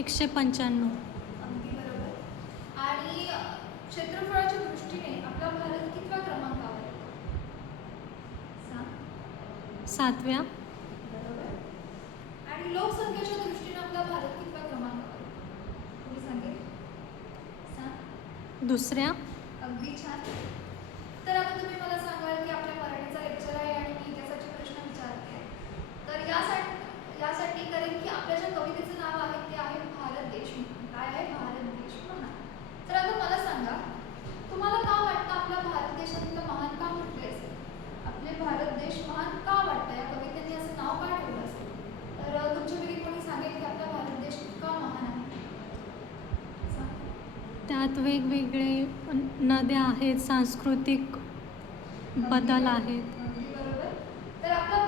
195. अगदी बरोबर. आणि क्षेत्रफळाच्या दृष्टीने आपला भारत कितव्या क्रमांकावर आहे? सांग. 7व्या. बरोबर. आणि लोकसंख्येच्या दृष्टीने आपला भारत कितव्या क्रमांकावर आहे? कोणी सांगेल? सांग. 2ऱ्या. अगदी छान. तर आता तुम्ही मला सांगाल की आपल्या मराठीचा लेक्चर आहे आणि मी इतिहासाचे प्रश्न विचारते आहे. तर यासाठी करेन की आपल्या ज्या कवितेचं नाव आहे ते आहे भारत देश महान. काय आहे? भारत देश महान. तर आता मला सांगा, तुम्हाला का वाटतं आपला भारत देशातलं महान का म्हटले असेल? आपले भारत देश महान का वाटतं? या कवितेने असं नाव का ठेवलं असेल? तर तुमच्यापैकी कोणी सांगेल की आपला भारत देश का महान आहे? सांग. त्यात वेगवेगळे नद्या आहेत, सांस्कृतिक बदल आहेत. अगदी बरोबर. तर आपला